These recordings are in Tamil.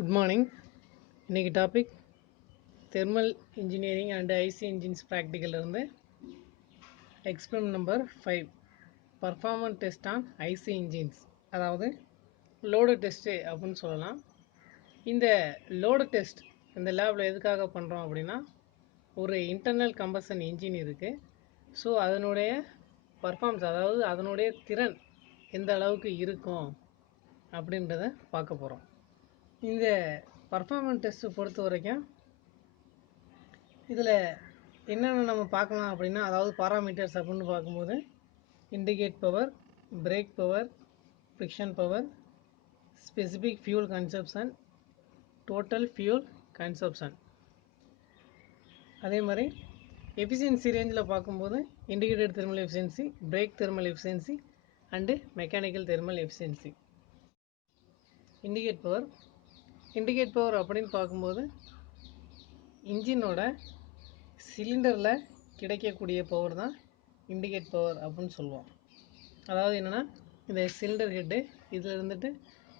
Good morning. இன்றைக்கி topic thermal engineering and IC engines practical இருந்து experiment number 5 performance test on IC engines, அதாவது லோடு டெஸ்ட்டு அப்படின்னு சொல்லலாம். இந்த லோடு டெஸ்ட் இந்த லேபில் எதுக்காக பண்ணுறோம் அப்படின்னா, ஒரு இன்டர்னல் கம்பஷன் இன்ஜின் இருக்குது. ஸோ அதனுடைய பர்ஃபார்மன்ஸ், அதாவது அதனுடைய திறன் எந்த அளவுக்கு இருக்கும் அப்படின்றத பார்க்க போகிறோம். இந்த பர்ஃபார்மன்ஸ் டெஸ்ட்டு பொறுத்த வரைக்கும் இதில் என்னென்ன நம்ம பார்க்கலாம் அப்படின்னா, அதாவது பாராமீட்டர்ஸ் அப்படின்னு பார்க்கும்போது indicate power, break power, friction power, specific fuel consumption, total fuel consumption. அதே மாதிரி எஃபிஷியன்சி ரேஞ்சில் பார்க்கும்போது indicated thermal efficiency, brake thermal efficiency and mechanical thermal efficiency. Indicate power அப்படின்னு பார்க்கும்போது இன்ஜினோட சிலிண்டரில் கிடைக்கக்கூடிய பவர் தான் இண்டிகேட் பவர் அப்படின்னு சொல்லுவோம். அதாவது என்னென்னா, இந்த சிலிண்டர் ஹெட்டு இதில் இருந்துட்டு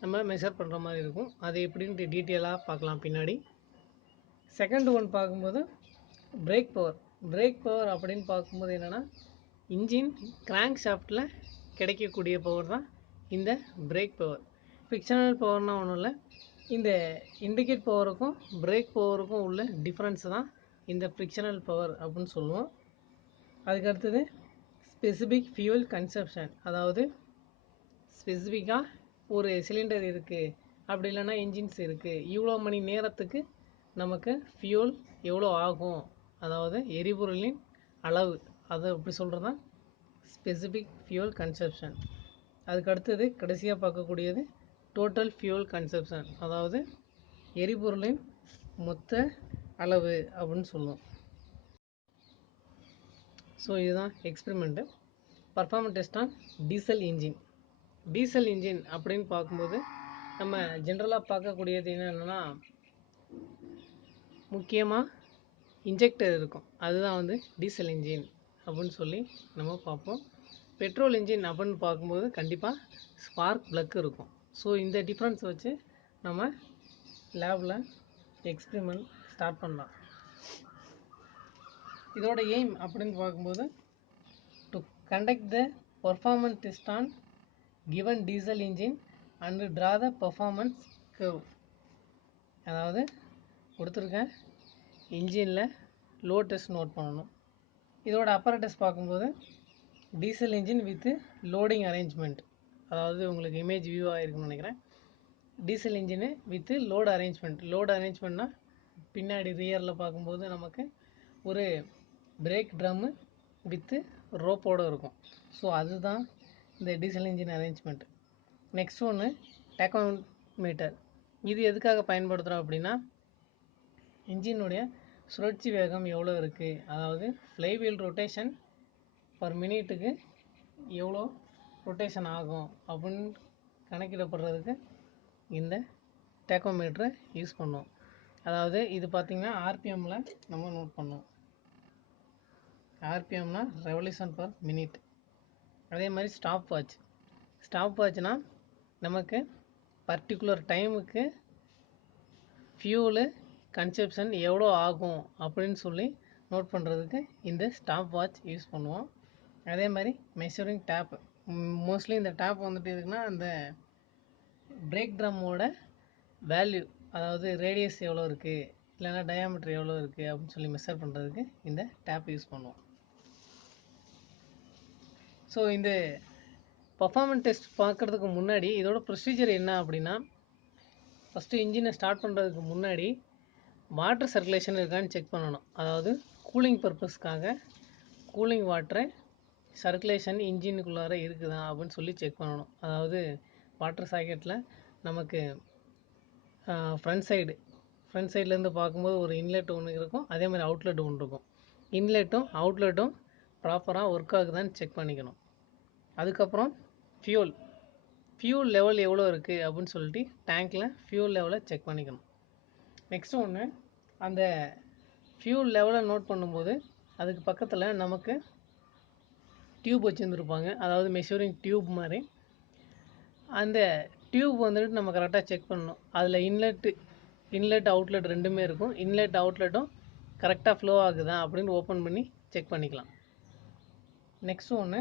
நம்ம மெஷர் பண்ணுற மாதிரி இருக்கும். அது எப்படின்ட்டு டீட்டெயிலாக பார்க்கலாம் பின்னாடி. செகண்ட் ஒன் பார்க்கும்போது பிரேக் பவர் அப்படின்னு பார்க்கும்போது என்னென்னா, இன்ஜின் கிராங்க் ஷாஃப்டில் கிடைக்கக்கூடிய பவர் தான் இந்த பிரேக் பவர். ஃபிக்ஷனல் பவர்னால் ஒன்றும் இல்லை, இந்த இண்டிகேட் பவருக்கும் பிரேக் பவருக்கும் உள்ள டிஃப்ரென்ஸ் தான் இந்த ஃப்ரிக்ஷனல் பவர் அப்படின்னு சொல்லுவோம். அதுக்கடுத்தது ஸ்பெசிஃபிக் ஃபியூல் கன்சப்ஷன், அதாவது ஸ்பெசிஃபிக்காக ஒரு சிலிண்டர் இருக்குது, அப்படி இல்லைன்னா இன்ஜின்ஸ் இருக்குது, இவ்வளோ மணி நேரத்துக்கு நமக்கு ஃபியூல் எவ்வளோ ஆகும், அதாவது எரிபொருளின் அளவு, அதை அப்படி சொல்கிறது தான் ஸ்பெசிஃபிக் ஃபியூல் கன்சப்ஷன். அதுக்கடுத்தது கடைசியாக பார்க்கக்கூடியது டோட்டல் ஃபியூல் கன்சப்ஷன், அதாவது எரிபொருளின் மொத்த அளவு அப்படின்னு சொல்லுவோம். ஸோ இதுதான் experiment. Performance test on diesel engine அப்படின்னு பார்க்கும்போது நம்ம ஜென்ரலாக பார்க்கக்கூடியது என்னென்னா, முக்கியமாக இன்ஜெக்டர் இருக்கும், அதுதான் வந்து டீசல் இன்ஜின் அப்படின்னு சொல்லி நம்ம பார்ப்போம். பெட்ரோல் இன்ஜின் அப்படின்னு பார்க்கும்போது கண்டிப்பாக ஸ்பார்க் ப்ளக் இருக்கும். ஸோ இந்த டிஃப்ரென்ஸ் வச்சு நம்ம லேபில் எக்ஸ்பெரிமெண்ட் ஸ்டார்ட் பண்ணலாம். இதோட எய்ம் அப்படின்னு பார்க்கும்போது to conduct the performance test on given diesel engine and draw the performance curve. அதாவது கொடுத்துருக்க இன்ஜினில் லோட் டெஸ்ட் நோட் பண்ணணும். இதோட அப்பரேட்டஸ் பார்க்கும்போது diesel engine with loading arrangement, அதாவது உங்களுக்கு இமேஜ் வியூ ஆகிருக்குன்னு நினைக்கிறேன். டீசல் இன்ஜினு வித்து லோடு அரேஞ்ச்மெண்ட்னா பின்னாடி ரியரில் பார்க்கும்போது நமக்கு ஒரு பிரேக் ட்ரம்மு வித்து ரோப்போடு இருக்கும். ஸோ அதுதான் இந்த டீசல் இன்ஜின் அரேஞ்ச்மெண்ட். நெக்ஸ்ட் ஒன்று டேக்கோமீட்டர். இது எதுக்காக பயன்படுத்துகிறோம் அப்படின்னா, இன்ஜினுடைய சுழற்சி வேகம் எவ்வளோ இருக்குது, அதாவது ஃப்ளைவீல் ரொட்டேஷன் பர் மினிட்டுக்கு எவ்வளோ ரொட்டேஷன் ஆகும் அப்படின்னு கணக்கிடப்படுறதுக்கு இந்த டேக்கோமீட்டரை யூஸ் பண்ணுவோம். அதாவது இது பார்த்திங்கன்னா ஆர்பிஎம்மில் நம்ம நோட் பண்ணுவோம். ஆர்பிஎம்னா ரெவல்யூஷன் பர் மினிட். அதே மாதிரி ஸ்டாப் வாட்ச்னால் நமக்கு பர்டிகுலர் டைமுக்கு ஃபியூலு கன்சப்ஷன் எவ்வளோ ஆகும் அப்படின்னு சொல்லி நோட் பண்ணுறதுக்கு இந்த ஸ்டாப் வாட்ச் யூஸ் பண்ணுவோம். அதே மாதிரி மெஷரிங் டேப். மோஸ்ட்லி இந்த டேப் வந்துட்டு எதுக்குன்னா, அந்த பிரேக் ட்ரம்மோட வேல்யூ, அதாவது ரேடியஸ் எவ்வளோ இருக்குது, இல்லைன்னா டயாமீட்டர் எவ்வளோ இருக்குது அப்படின்னு சொல்லி மெஷர் பண்ணுறதுக்கு இந்த டேப் யூஸ் பண்ணுவோம். ஸோ இந்த பர்ஃபார்மன்ஸ் டெஸ்ட் பார்க்குறதுக்கு முன்னாடி இதோட ப்ரொசீஜர் என்ன அப்படின்னா, ஃபஸ்ட்டு இன்ஜினை ஸ்டார்ட் பண்ணுறதுக்கு முன்னாடி வாட்டர் சர்க்குலேஷன் இருக்கான்னு செக் பண்ணணும். அதாவது கூலிங் பர்பஸ்க்காக கூலிங் வாட்டரை சர்க்குலேஷன் இன்ஜினுக்குள்ளார இருக்குதா அப்படின்னு சொல்லி செக் பண்ணணும். அதாவது வாட்டர் சாக்கெட்டில் நமக்கு ஃப்ரண்ட் சைட்லேருந்து பார்க்கும்போது ஒரு இன்லெட் ஒன்று இருக்கும், அதே மாதிரி அவுட்லெட் ஒன்று இருக்கும். இன்லெட்டும் அவுட்லெட்டும் ப்ராப்பராக ஒர்க் ஆகுதான்னு செக் பண்ணிக்கணும். அதுக்கப்புறம் ஃபியூல் லெவல் எவ்வளோ இருக்குது அப்படின்னு சொல்லிட்டு டேங்க்கில் ஃபியூல் லெவலை செக் பண்ணிக்கணும். நெக்ஸ்ட் ஒன்று, அந்த ஃபியூல் லெவலை நோட் பண்ணும்போது அதுக்கு பக்கத்தில் நமக்கு டியூப் வச்சுருந்துருப்பாங்க, அதாவது மெஷரிங் டியூப் மாதிரி. அந்த டியூப் வந்துட்டு நம்ம கரெக்டாக செக் பண்ணணும். அதில் இன்லெட்டு இன்லெட் அவுட்லெட் ரெண்டுமே இருக்கும். இன்லெட் அவுட்லெட்டும் கரெக்டாக ஃப்ளோ ஆகுதா அப்படின்னு ஓப்பன் பண்ணி செக் பண்ணிக்கலாம். நெக்ஸ்ட் ஒன்று,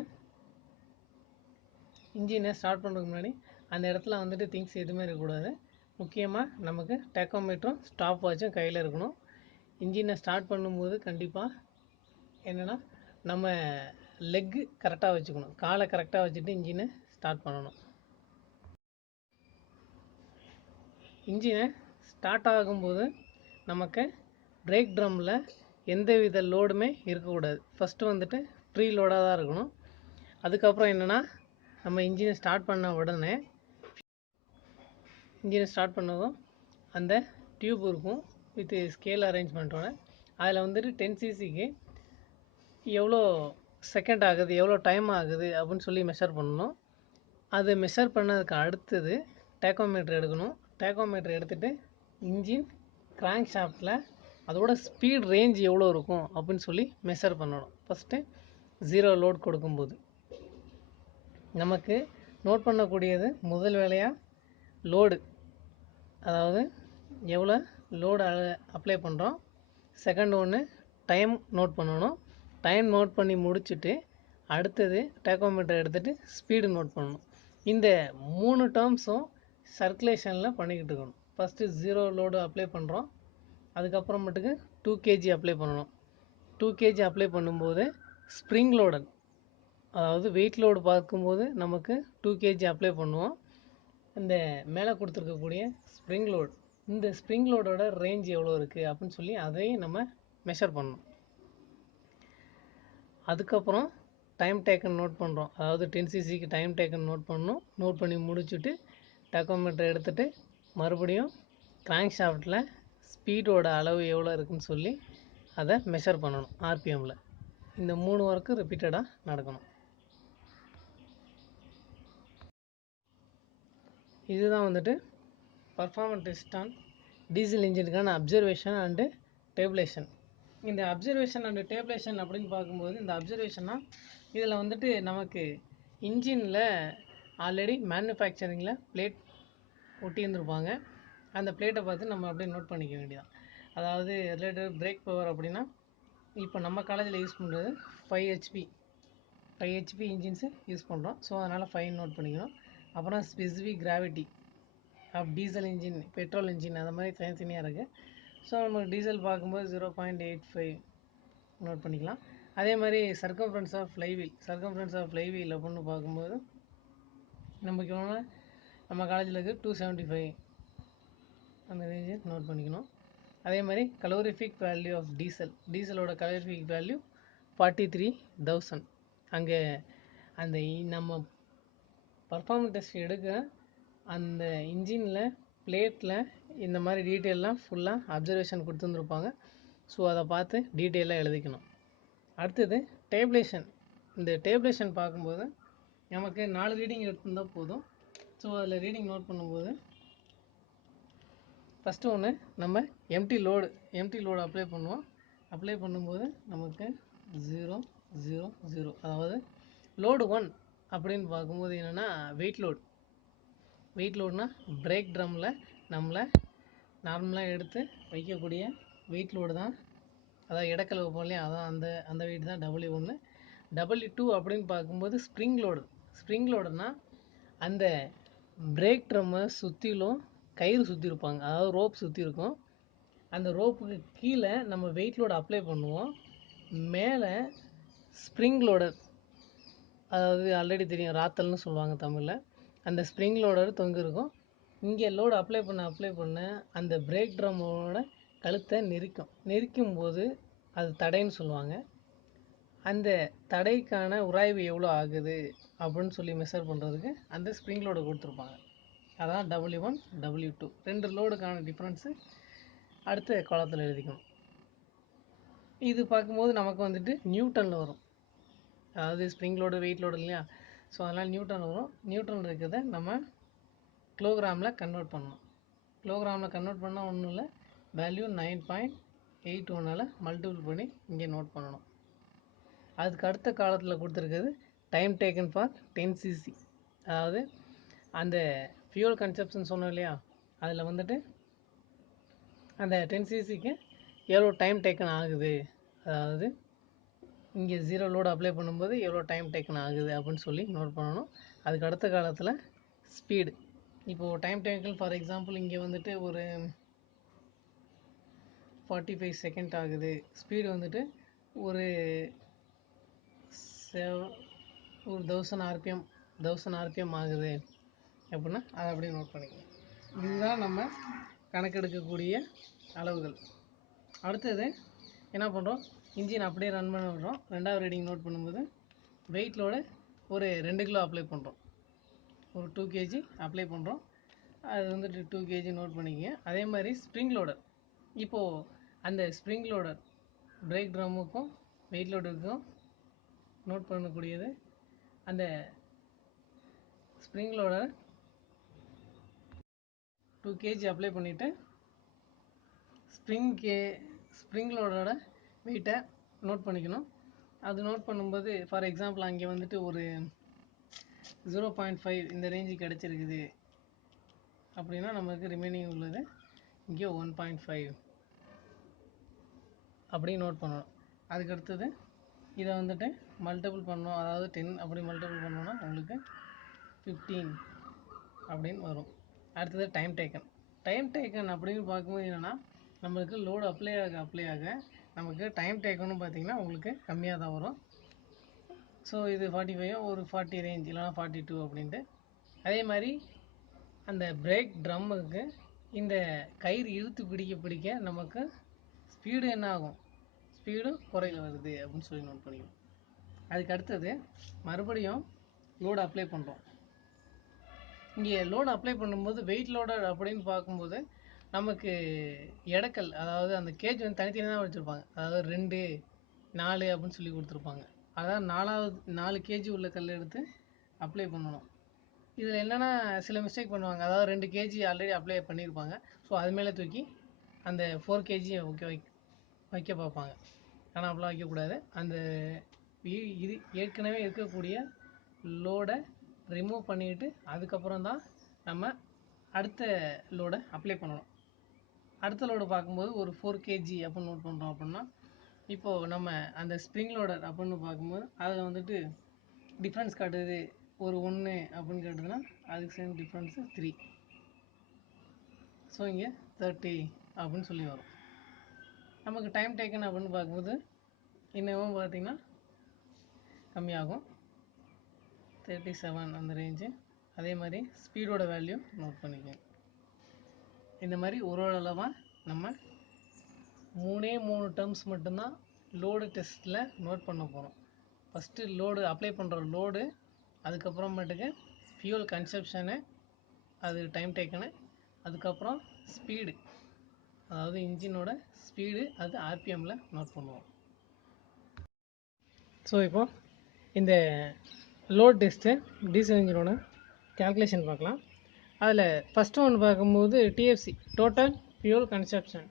இன்ஜினை ஸ்டார்ட் பண்ணுறதுக்கு முன்னாடி அந்த இடத்துல வந்துட்டு திங்ஸ் எதுவுமே இருக்கக்கூடாது. முக்கியமாக நமக்கு டேக்கோமீட்டரும் ஸ்டாப் வாட்சும் கையில் இருக்கணும். இன்ஜினை ஸ்டார்ட் பண்ணும்போது கண்டிப்பாக என்னென்னா நம்ம லெக்கு கரெக்டாக வச்சுக்கணும். காலை கரெக்டாக வச்சுட்டு இன்ஜினை ஸ்டார்ட் பண்ணணும். இன்ஜினை ஸ்டார்ட் ஆகும்போது நமக்கு பிரேக் ட்ரம்மில் எந்த வித லோடுமே இருக்கக்கூடாது. ஃபஸ்ட்டு வந்துட்டு ஃப்ரீ லோடாக தான் இருக்கணும். அதுக்கப்புறம் என்னென்னா நம்ம இன்ஜினை ஸ்டார்ட் பண்ண உடனே இன்ஜினை ஸ்டார்ட் பண்ணதும் அந்த டியூப் இருக்கும் வித் ஸ்கேல் அரேஞ்ச்மெண்ட்டோட. அதில் வந்துட்டு 10cc எவ்வளோ செகண்ட் ஆகுது, எவ்வளோ டைம் ஆகுது அப்படின்னு சொல்லி மெஷர் பண்ணணும். அது மெஷர் பண்ணதுக்கு அடுத்தது டேக்கோமீட்டர் எடுக்கணும். டேக்கோமீட்டர் எடுத்துகிட்டு இன்ஜின் கிராங்க் ஷாஃப்டில் அதோட ஸ்பீட் ரேஞ்ச் எவ்வளோ இருக்கும் அப்படின்னு சொல்லி மெஷர் பண்ணணும். ஃபஸ்ட்டு 0 லோட் கொடுக்கும்போது நமக்கு நோட் பண்ணக்கூடியது முதல் வேலையாக லோடு, அதாவது எவ்வளோ லோடு அப்ளை பண்ணுறோம். செகண்ட் ஒன்று டைம் நோட் பண்ணணும். டைம் நோட் பண்ணி முடிச்சுட்டு அடுத்தது டேக்கோமீட்டர் எடுத்துகிட்டு ஸ்பீடு நோட் பண்ணணும். இந்த 3 டேர்ம்ஸும் சர்க்குலேஷனில் பண்ணிக்கிட்டு இருக்கணும். ஃபஸ்ட்டு 0 லோடு அப்ளை பண்ணுறோம். அதுக்கப்புறமேட்டுக்கு 2 kg அப்ளை பண்ணணும். 2 kg அப்ளை பண்ணும்போது ஸ்ப்ரிங் லோடு, அதாவது வெயிட் லோடு பார்க்கும்போது நமக்கு 2 kg அப்ளை பண்ணுவோம். இந்த மேலே கொடுத்துருக்கக்கூடிய ஸ்ப்ரிங் லோடு, இந்த ஸ்ப்ரிங் லோடோட ரேஞ்ச் எவ்வளோ இருக்குது அப்படின்னு சொல்லி அதையும் நம்ம மெஷர் பண்ணணும். அதுக்கப்புறம் டைம் டேக்கன் நோட் பண்ணுறோம். அதாவது 10cc டைம் டேக்கன் நோட் பண்ணணும். நோட் பண்ணி முடிச்சுட்டு டேக்கோமீட்டர் எடுத்துகிட்டு மறுபடியும் கிராங்க் ஷாஃப்ட்டில் ஸ்பீடோட அளவு எவ்வளோ இருக்குதுன்னு சொல்லி அதை மெஷர் பண்ணணும் ஆர்பிஎம்மில். இந்த 3 ஒர்க்கு ரிப்பீட்டடாக நடக்கணும். இதுதான் வந்துட்டு பர்ஃபார்மன்ஸ் டெஸ்ட் ஆன் டீசல் இன்ஜினுக்கான அப்சர்வேஷன் அண்டு டேபிளேஷன். இந்த அப்சர்வேஷன் அண்டு டேபிளேஷன் அப்படின்னு பார்க்கும்போது இந்த அப்சர்வேஷனாக இதில் வந்துட்டு நமக்கு இன்ஜினில் ஆல்ரெடி மேனுஃபேக்சரிங்கில் பிளேட் ஒட்டி இருந்திருப்பாங்க. அந்த பிளேட்டை பார்த்து நம்ம அப்படியே நோட் பண்ணிக்க வேண்டியதான். அதாவது ரிலேட்டட் பிரேக் பவர் அப்படின்னா இப்போ நம்ம காலேஜில் யூஸ் பண்ணுறது 5 HP இன்ஜின்ஸு யூஸ் பண்ணுறோம். ஸோ அதனால் 5 நோட் பண்ணிக்கணும். அப்புறம் specific gravity of diesel engine, petrol engine அந்த மாதிரி தனித்தனியாக இருக்குது. ஸோ நமக்கு டீசல் பார்க்கும்போது 0.85 நோட் பண்ணிக்கலாம். அதே மாதிரி சர்க்கம்ஃபரன்ஸ் ஆஃப் ஃப்ளைவீல் அப்படின்னு பார்க்கும்போது நமக்கு நம்ம காலேஜில் இருக்குது 275 அந்த ரேஞ்சு நோட் பண்ணிக்கணும். அதே மாதிரி கலோரிஃபிக் வேல்யூ ஆஃப் டீசலோட கலோரிஃபிக் வேல்யூ 43,000. அங்கே அந்த நம்ம பர்ஃபார்மன்ஸ் டெஸ்ட் எடுக்க அந்த இன்ஜினில் பிளேட்டில் இந்த மாதிரி டீட்டெயிலெலாம் ஃபுல்லாக அப்சர்வேஷன் கொடுத்துருந்துருப்பாங்க. ஸோ அதை பார்த்து டீட்டெயிலாக எழுதிக்கணும். அடுத்தது டேபிளேஷன். இந்த டேபிளேஷன் பார்க்கும்போது நமக்கு 4 ரீடிங் எடுத்துருந்தால் போதும். ஸோ அதில் ரீடிங் நோட் பண்ணும்போது ஃபஸ்ட்டு ஒன்று நம்ம எம்டி லோடு அப்ளை பண்ணுவோம். அப்ளை பண்ணும்போது நமக்கு 0 0 0, அதாவது லோடு 1 அப்படின்னு பார்க்கும்போது என்னென்னா வெயிட் லோடுனா பிரேக் ட்ரம்மில் நம்மளை நார்மலாக எடுத்து வைக்கக்கூடிய வெயிட் லோடு தான். அதாவது இடக்கல் வைப்போம் இல்லையா, அதான் அந்த வெயிட் தான் W1. W2 அப்படின்னு பார்க்கும்போது ஸ்ப்ரிங் லோடுனா அந்த பிரேக் ட்ரம்மை சுற்றிலும் கயிறு சுற்றிருப்பாங்க, அதாவது ரோப் சுற்றி இருக்கும். அந்த ரோப்புக்கு கீழே நம்ம வெயிட் லோடு அப்ளை பண்ணுவோம். மேலே ஸ்ப்ரிங் லோடர், அதாவது ஆல்ரெடி தெரியும் ராத்தல்னு சொல்லுவாங்க தமிழில், அந்த ஸ்ப்ரிங் லோடர் தொங்கு இருக்கும். இங்கே லோடு அப்ளை பண்ண அந்த பிரேக் ட்ரம்மோட கழுத்தை நெரிக்கும் போது அது தடைன்னு சொல்லுவாங்க. அந்த தடைக்கான உராய்வு எவ்வளோ ஆகுது அப்படின்னு சொல்லி மெஷர் பண்ணுறதுக்கு அந்த ஸ்ப்ரிங் லோடு கொடுத்துருப்பாங்க. அதான் W1 W2 2 லோடுக்கான டிஃப்ரென்ஸு அடுத்த காலத்தில் எழுதிக்கணும். இது பார்க்கும்போது நமக்கு வந்துட்டு நியூட்டனில் வரும். அதாவது ஸ்ப்ரிங் லோடு வெயிட் லோடு இல்லையா, ஸோ அதனால் நியூட்டன் வரும். நியூட்டன் இருக்கிறத நம்ம கிலோகிராமில் கன்வெர்ட் பண்ணணும். கிலோகிராமில் கன்வெர்ட் பண்ணால் ஒன்றும் இல்லை, வேல்யூ 9.81 மல்டிபிள் பண்ணி இங்கே நோட் பண்ணணும். அதுக்கு அடுத்த காலத்தில் கொடுத்துருக்கிறது டைம் டேக்கன் ஃபார் 10cc, அதாவது அந்த ஃபியூல் கன்சப்ஷன் சொன்னோம் இல்லையா, அதில் வந்துட்டு அந்த 10cc எவ்வளோ டைம் டேக்கன் ஆகுது, அதாவது இங்கே 0 லோடு அப்ளை பண்ணும்போது எவ்வளோ டைம் டேக்கன் ஆகுது அப்படின்னு சொல்லி நோட் பண்ணணும். அதுக்கு அடுத்த காலத்தில் ஸ்பீடு, இப்போது டைம் டேக்கன் ஃபார் எக்ஸாம்பிள் இங்கே வந்துட்டு ஒரு 45 செகண்ட் ஆகுது, ஸ்பீடு வந்துட்டு ஒரு 1000 ஆர்பிஎம் ஆகுது அப்படின்னா அதை அப்படியே நோட் பண்ணிக்கணும். இதுதான் நம்ம கணக்கெடுக்கக்கூடிய அளவுகள். அடுத்தது என்ன பண்ணுறோம், இன்ஜின் அப்படியே ரன் பண்ண விடுறோம். ரெண்டாவது ரீடிங் நோட் பண்ணும்போது வெயிட்லோட ஒரு 2 கிலோ அப்ளை பண்ணுறோம், ஒரு 2 kg அப்ளை பண்ணுறோம். அது வந்துட்டு 2 kg நோட் பண்ணிக்கங்க. அதே மாதிரி ஸ்ப்ரிங் லோடர், இப்போது அந்த ஸ்ப்ரிங் லோடர் பிரேக் ட்ரம்முக்கும் வெயிட் லோடருக்கும் நோட் பண்ணக்கூடியது, அந்த ஸ்ப்ரிங் லோடர் 2 kg அப்ளை பண்ணிவிட்டு ஸ்ப்ரிங் லோடரோட வெயிட்டை நோட் பண்ணிக்கணும். அது நோட் பண்ணும்போது ஃபார் எக்ஸாம்பிள் அங்கே வந்துட்டு ஒரு 0.5 இந்த ரேஞ்சு கிடச்சிருக்குது அப்படின்னா நமக்கு ரிமைனிங் உள்ளது இங்கே 1.5 அப்படி நோட் பண்ணணும். அதுக்கு அடுத்தது இதை வந்துட்டு மல்டிபிள் பண்ணோம், அதாவது 10 அப்படி மல்டிபிள் பண்ணோன்னா உங்களுக்கு 15 அப்படின்னு வரும். அடுத்தது டைம் டேக்கன் அப்படின்னு பார்க்கும்போது என்னென்னா, நம்மளுக்கு லோடு அப்ளை ஆக நமக்கு டைம் டேக்கனும் பார்த்திங்கன்னா உங்களுக்கு கம்மியாக தான் வரும். ஸோ இது 45 ஒரு 40 ரேஞ்ச் இல்லைனா 42 அப்படின்ட்டு. அதே மாதிரி அந்த பிரேக் ட்ரம்முக்கு இந்த கயிறு இழுத்து பிடிக்க நமக்கு ஸ்பீடு என்ன ஆகும், ஸ்பீடும் குறையில் வருது அப்படின்னு சொல்லி நோட் பண்ணிக்கணும். அதுக்கு அடுத்தது மறுபடியும் லோடு அப்ளை பண்ணுறோம். இங்கே லோடு அப்ளை பண்ணும்போது வெயிட் லோடர் அப்படின்னு பார்க்கும்போது நமக்கு எடக்கல், அதாவது அந்த கேஜ் வந்து தனித்தனியாக தான் வச்சுருப்பாங்க, அதாவது 2, 4 அப்படின்னு சொல்லி கொடுத்துருப்பாங்க. அதாவது 4 kg உள்ள கல் எடுத்து அப்ளை பண்ணணும். இதில் என்னென்னா சில மிஸ்டேக் பண்ணுவாங்க, அதாவது 2 kg ஆல்ரெடி அப்ளை பண்ணியிருப்பாங்க, ஸோ அது மேலே தூக்கி அந்த 4 kg வைக்க பார்ப்பாங்க. ஆனால் அப்படிலாம் வைக்கக்கூடாது. அந்த இது ஏற்கனவே இருக்கக்கூடிய லோடை ரிமூவ் பண்ணிவிட்டு அதுக்கப்புறம் தான் நம்ம அடுத்த லோடை அப்ளை பண்ணணும். அடுத்த லோடு பார்க்கும்போது ஒரு 4 kg அப்படின்னு நோட் பண்ணுறோம் அப்படின்னா, இப்போது நம்ம அந்த ஸ்ப்ரிங் லோடர் அப்படின்னு பார்க்கும்போது அதில் வந்துட்டு டிஃப்ரென்ஸ் காட்டுது, ஒரு 1 அப்படின்னு காட்டுதுன்னா அதுக்கு சேம் டிஃப்ரென்ஸு 3. ஸோ இங்கே 30 அப்படின்னு சொல்லி வரும். நமக்கு டைம் டேக்கன் அப்படின்னு பார்க்கும்போது இன்னமும் பார்த்திங்கன்னா கம்மியாகும், 37 அந்த ரேஞ்சு. அதே மாதிரி ஸ்பீடோட வேல்யூ நோட் பண்ணிக்கோங்க. இந்த மாதிரி ஒரு அளவாக நம்ம 3 டேர்ம்ஸ் மட்டும்தான் லோடு டெஸ்ட்டில் நோட் பண்ண போகிறோம். ஃபஸ்ட்டு லோடு அப்ளை பண்ணுற லோடு, அதுக்கப்புறமேட்டுக்கு ஃபியூல் கன்சப்ஷனு, அது டைம் டேக்கனு, அதுக்கப்புறம் ஸ்பீடு, அதாவது இன்ஜினோட ஸ்பீடு, அது ஆர்பிஎம்மில் நோட் பண்ணுவோம். ஸோ இப்போது இந்த லோட் டெஸ்ட்டு டீசல் இன்ஜினோட கால்குலேஷன் பார்க்கலாம். அதில் ஃபஸ்ட்டு ஒன்று பார்க்கும்போது DFC, total fuel consumption.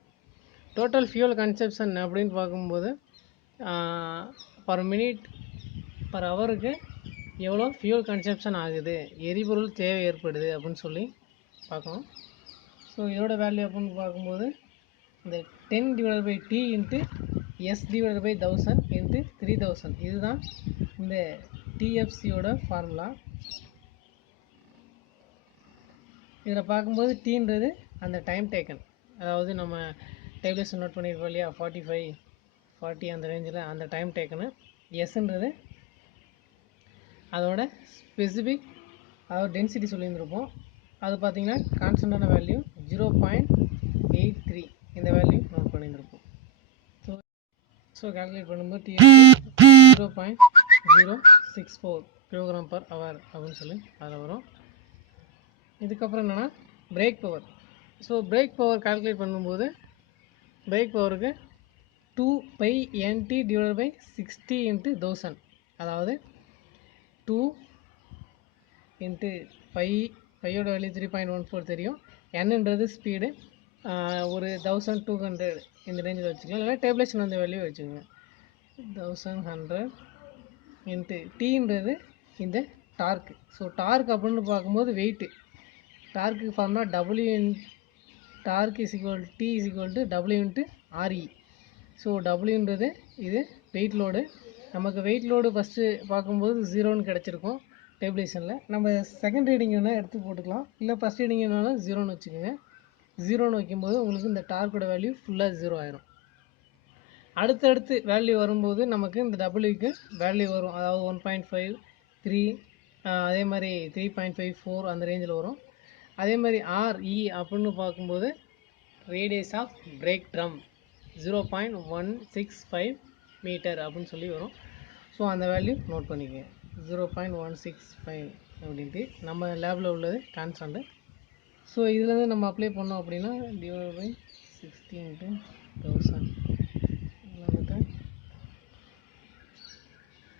Total fuel consumption அப்படின்னு பார்க்கும்போது பர் மினிட் பர் ஹவருக்கு எவ்வளோ ஃபியூல் கன்சப்ஷன் ஆகுது, எரிபொருள் தேவை ஏற்படுது அப்படின்னு சொல்லி பார்க்கணும். ஸோ இதோட வேல்யூ அப்படின்னு பார்க்கும்போது இந்த 10/T இன்ட்டு S/1000 இன்ட்டு 3000, இதுதான் இந்த டிஎஃப்சியோட ஃபார்முலா. இதில் பார்க்கும்போது டீன்றது அந்த டைம் டேக்கன், அதாவது நம்ம டேபிளேஷன் நோட் பண்ணியிருக்கோம் இல்லையா, 45, 40 அந்த ரேஞ்சில் அந்த டைம் டேக்கனு. எஸ்ன்றது அதோட ஸ்பெசிஃபிக், அதாவது டென்சிட்டி சொல்லியிருந்துருப்போம், அது பார்த்திங்கன்னா கான்ஸ்டன்டான வேல்யூ 0.83 இந்த வேல்யூ நோட் பண்ணியிருந்துருப்போம். ஸோ கால்குலேட் பண்ணும்போது டிஎஃப்சி 0.064 kg/h அப்படின்னு சொல்லி அதில் வரும். இதுக்கப்புறம் என்னென்னா break power. So break power calculate பண்ணும்போது பிரேக் பவருக்கு 2πNT/60 × 1000, அதாவது 2 × 5யோட வேல்யூ 3.14 தெரியும். என்னன்றது ஸ்பீடு, ஒரு 1200 இந்த ரேஞ்சில் வச்சுக்கலாம், இல்லை டேபிளேஷன் அந்த வேல்யூ வச்சுக்கோங்க. 1100 இன்ட்டு டீன்றது இந்த டார்க்கு. ஸோ டார்க் அப்படின்னு பார்க்கும்போது வெயிட்டு, டார்க்கு ஃபார்ம்னா torque T W × RE. So டபிள்யூன்றது இது வெயிட் லோடு. நமக்கு வெயிட் லோடு ஃபஸ்ட்டு பார்க்கும்போது 0ன்னு கிடச்சிருக்கும் டேபிளேஷனில். நம்ம செகண்ட் ரீடிங் வேணால் எடுத்து போட்டுக்கலாம், இல்லை ஃபஸ்ட் ரீடிங் வேணாலும் 0ன்னு வச்சுக்கோங்க. 0ன்னு வைக்கும்போது உங்களுக்கு இந்த டார்க்கோட வேல்யூ ஃபுல்லாக 0 ஆயிரும். அடுத்தடுத்து வேல்யூ வரும்போது நமக்கு இந்த டபிள்யூக்கு வேல்யூ வரும். அதாவது 1.5, 3, அதே மாதிரி 3.54 அந்த ரேஞ்சில் வரும். அதே மாதிரி RE அப்படின்னு பார்க்கும்போது radius of brake drum 0.165 metre அப்படின்னு சொல்லி வரும். ஸோ அந்த வேல்யூ நோட் பண்ணிக்கங்க, 0.165 அப்படின்ட்டு. நம்ம லேபில் உள்ளது கான்ஸ்டன்ட்டு. ஸோ இதுலேருந்து நம்ம அப்ளை பண்ணோம் அப்படின்னா டிவைட் பை 60 × 1000 வந்துட்டு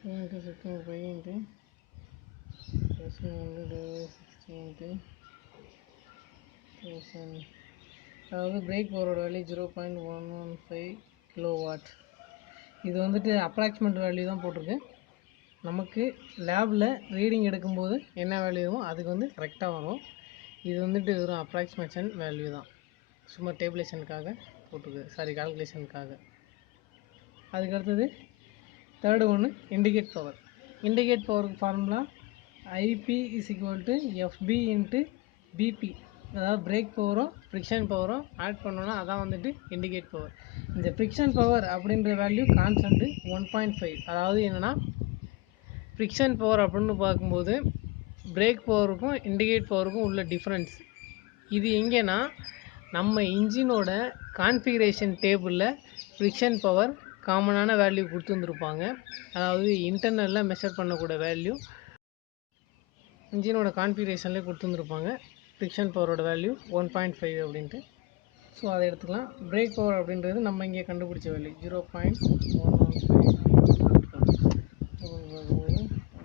2 × 60 × 1000. அதாவது பிரேக் பவரோட வேல்யூ 0.115 கிலோவாட். இது வந்துட்டு அப்ராக்சிமேட் வேல்யூ தான் போட்டிருக்கு. நமக்கு லேபில் ரீடிங் எடுக்கும்போது என்ன வேல்யூவோ அதுக்கு வந்து கரெக்டாக வரும். இது வந்துட்டு வெறும் அப்ராக்சிமேஷன் வேல்யூ தான், சும்மா டேபிளேஷனுக்காக போட்டிருக்கு, கால்குலேஷனுக்காக. அதுக்கடுத்தது தேர்டு ஒன்று இண்டிகேட் பவர். இண்டிகேட் பவருக்கு ஃபார்முலா IP = FB × BP. அதாவது பிரேக் பவரும் ஃப்ரிக்ஷன் பவரும் ஆட் பண்ணோன்னா அதான் வந்துட்டு இண்டிகேட் பவர். இந்த ஃப்ரிக்ஷன் பவர் அப்படின்ற வேல்யூ கான்ஸ்டன்ட்டு 1.5. அதாவது என்னென்னா ஃப்ரிக்ஷன் பவர் அப்படின்னு பார்க்கும்போது பிரேக் பவருக்கும் இண்டிகேட் பவருக்கும் உள்ள டிஃப்ரென்ஸ் இது எங்கேனா, நம்ம இன்ஜினோட கான்ஃபிகரேஷன் டேபிளில் ஃப்ரிக்ஷன் பவர் காமனான வேல்யூ கொடுத்துருந்துருப்பாங்க. அதாவது இன்டர்னலில் மெஷர் பண்ணக்கூடிய வேல்யூ இன்ஜினோட கான்ஃபிகரேஷன்லேயே கொடுத்துருந்துருப்பாங்க. ஃப்ரிக்ஷன் பவரோட வேல்யூ 1.5 அப்படின்ட்டு. ஸோ அதை எடுத்துக்கலாம். பிரேக் பவர் அப்படின்றது நம்ம இங்கே கண்டுபிடிச்ச value 0.115.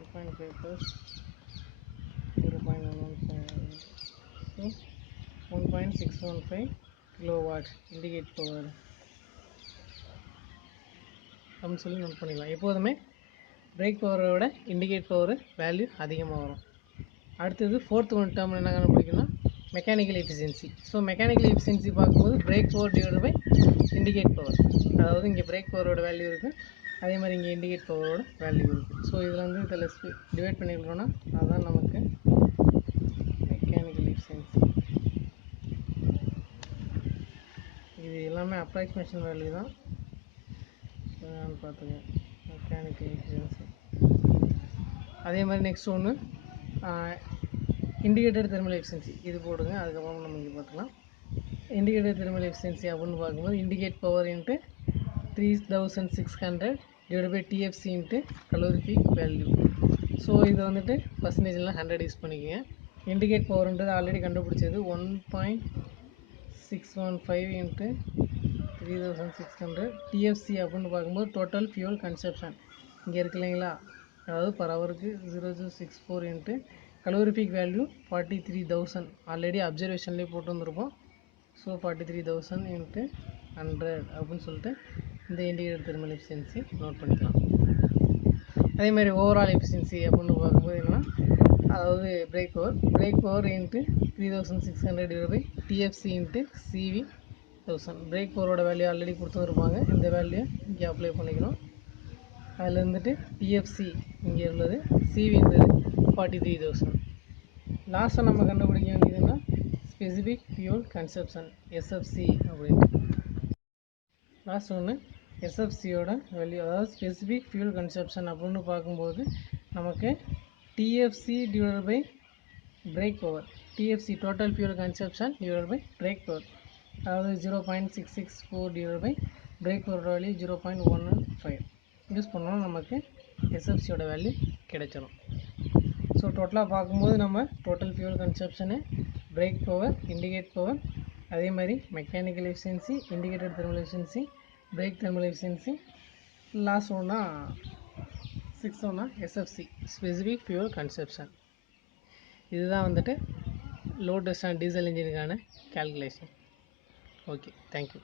1.5 + 0.115. So 1.615 kilowatt indicate power அப்படின்னு சொல்லி நோட் பண்ணிக்கலாம். எப்போதுமே பிரேக் பவரை விட இண்டிகேட் பவர் வேல்யூ அதிகமாக வரும். அடுத்தது ஃபோர்த் ஒன் டேர்ம் என்ன கண்டுபிடிக்கணும்னா mechanical efficiency. So mechanical efficiency பார்க்கும்போது brake power divide by indicate power. அதாவது இங்கே பிரேக் பவரோட வேல்யூ இருக்குது, அதே மாதிரி இங்கே இண்டிகேட் பவரோட வேல்யூ இருக்குது. ஸோ இதில் வந்து இதில் டிவைட் பண்ணியிருக்கோன்னா அதுதான் நமக்கு மெக்கானிக்கல் எஃபிஷியன்சி. இது எல்லாமே அப்ராக்சிமேஷன் வேல்யூ தான், பார்த்துங்க மெக்கானிக்கல் எஃபிஷியன்சி. அதே மாதிரி நெக்ஸ்ட் ஒன்று இண்டிகேட்டட் தெர்மல் எஃபிஷியன்சி. இது போடுங்க, அதுக்கப்புறம் நம்ம இங்கே பார்த்துக்கலாம். இண்டிகேட்டட் தெர்மல் எஃபிஷியன்சி அப்படின்னு பார்க்கும்போது indicate power × 3600 divide by TFC × calorific value. So இது வந்துட்டு பர்சன்டேஜ்லாம் 100 யூஸ் பண்ணிக்கோங்க. இண்டிகேட் பவர்ன்றது ஆல்ரெடி கண்டுபிடிச்சது 1.615 × 3600. TFC அப்படின்னு பார்க்கும்போது டோட்டல் ஃபியூல் கன்சப்ஷன் இங்கே இருக்கு இல்லைங்களா, அதாவது பர் ஹவருக்கு 0.064 × கலோரிஃபிக் வேல்யூ 43,000 ஆல்ரெடி அப்சர்வேஷன்லேயே போட்டு வந்துருப்போம். ஸோ 43,000 × 100 அப்படின்னு சொல்லிட்டு இந்த இண்டிகேட்டட் தெர்மல் எஃபிஷியன்சி நோட் பண்ணிக்கலாம். அதே மாதிரி ஓவரால் எஃபிஷியன்சி அப்படின்னு பார்க்கும்போது என்னென்னா, அதாவது brake power × 3600 divide by TFC × CV 1000. Brake பவரோட வேல்யூ ஆல்ரெடி கொடுத்துருப்பாங்க, இந்த வேல்யூ இங்கே அப்ளை பண்ணிக்கணும். அதில் இருந்துட்டு TFC இங்கே உள்ளது, CVன்றது 43,000. லாஸ்ட்டாக நம்ம கண்டுபிடிக்க வேண்டியதுன்னா ஸ்பெசிஃபிக் ஃபியூல் கன்சப்ஷன் SFC அப்படின்ட்டு. லாஸ்ட் ஒன்று SFCயோட வேல்யூ, அதாவது ஸ்பெசிஃபிக் ஃபியூல் கன்சப்ஷன் அப்படின்னு பார்க்கும்போது நமக்கு TFC divide by brake power, TFC total fuel consumption divide by brake power, அதாவது 0.664 divide by brake power value 0.115 use பண்ணோன்னா நமக்கு SFCயோட வேல்யூ கிடைச்சிடும். ஸோ டோட்டலாக பார்க்கும்போது நம்ம டோட்டல் ஃபியூல் கன்சப்ஷனு, பிரேக் பவர், இண்டிகேட் பவர், அதே மாதிரி mechanical efficiency, indicated thermal efficiency, brake thermal efficiency, last ஒன்றா 6th ஒன்றா SFC ஸ்பெசிஃபிக் ஃபியூல் கன்சப்ஷன். இதுதான் வந்துட்டு லோ டெஸ்ட் அண்ட் டீசல் இன்ஜினுக்கான கேல்குலேஷன். Okay, thank you.